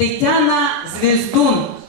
Тетяна Звездун.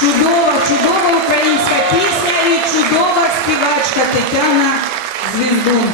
Чудова, чудова українська пісня і чудова співачка Тетяна Звіздун.